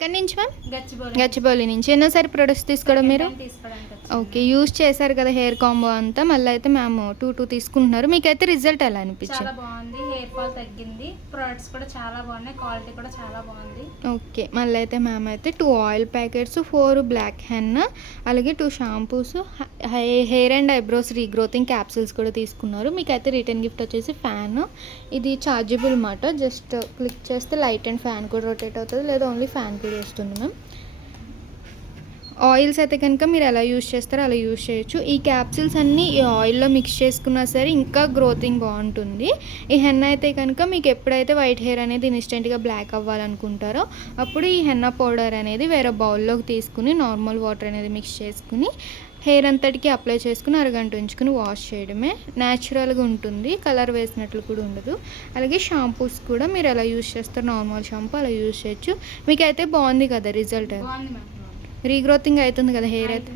ఎక్కడి నుంచి మ్యామ్? గచ్చిబౌలి. గచ్చిబౌలి నుంచి. ఎన్నోసారి ప్రొడక్ట్స్ తీసుకోవడం మీరు? తీసుకోవడానికి ఓకే, యూజ్ చేశారు కదా హెయిర్ కాంబో అంతా, మళ్ళీ అయితే మ్యామ్ 2 తీసుకుంటున్నారు. మీకైతే రిజల్ట్ ఎలా అనిపించింది? చాలా బాగుంది, హెయిర్ ఫాల్ తగ్గింది, ప్రొడక్ట్స్ కూడా చాలా బాగున్నాయి, క్వాలిటీ కూడా చాలా బాగుంది. ఓకే, మళ్ళీ అయితే మ్యామ్ అయితే 2 ఆయిల్ ప్యాకెట్స్, 4 బ్లాక్ హెన్, అలాగే 2 shampoos, hair and eyebrows regrowthing capsules కూడా తీసుకున్నారు. మీకైతే రిటర్న్ గిఫ్ట్ వచ్చేసి ఫ్యాన్. ఇది ఛార్జబుల్ మాట, జస్ట్ క్లిక్ చేస్తే లైట్ అండ్ ఫ్యాన్ కూడా రొటేట్ అవుతుంది, లేదా ఓన్లీ ఫ్యాన్ కూడా వస్తుంది మ్యామ్. ఆయిల్స్ అయితే కనుక మీరు ఎలా యూజ్ చేస్తారో అలా యూజ్ చేయొచ్చు. ఈ క్యాప్సిల్స్ అన్నీ ఈ ఆయిల్లో మిక్స్ చేసుకున్నా సరే ఇంకా గ్రోతింగ్ బాగుంటుంది. ఈ హెన్నా అయితే కనుక మీకు ఎప్పుడైతే వైట్ హెయిర్ అనేది ఇన్స్టెంట్గా బ్లాక్ అవ్వాలనుకుంటారో అప్పుడు ఈ హెన్నా పౌడర్ అనేది వేరే బౌల్లోకి తీసుకుని నార్మల్ వాటర్ అనేది మిక్స్ చేసుకుని హెయిర్ అంతటికి అప్లై చేసుకుని అరగంట ఉంచుకుని వాష్ చేయడమే. న్యాచురల్గా ఉంటుంది, కలర్ వేసినట్లు కూడా ఉండదు. అలాగే షాంపూస్ కూడా మీరు ఎలా యూజ్ చేస్తారు, నార్మల్ షాంపూ అలా యూజ్ చేయొచ్చు. మీకైతే బాగుంది కదా రిజల్ట్? బాగుంది మ్యామ్. రీగ్రోతింగ్ అవుతుంది కదా హెయిర్ అయితే?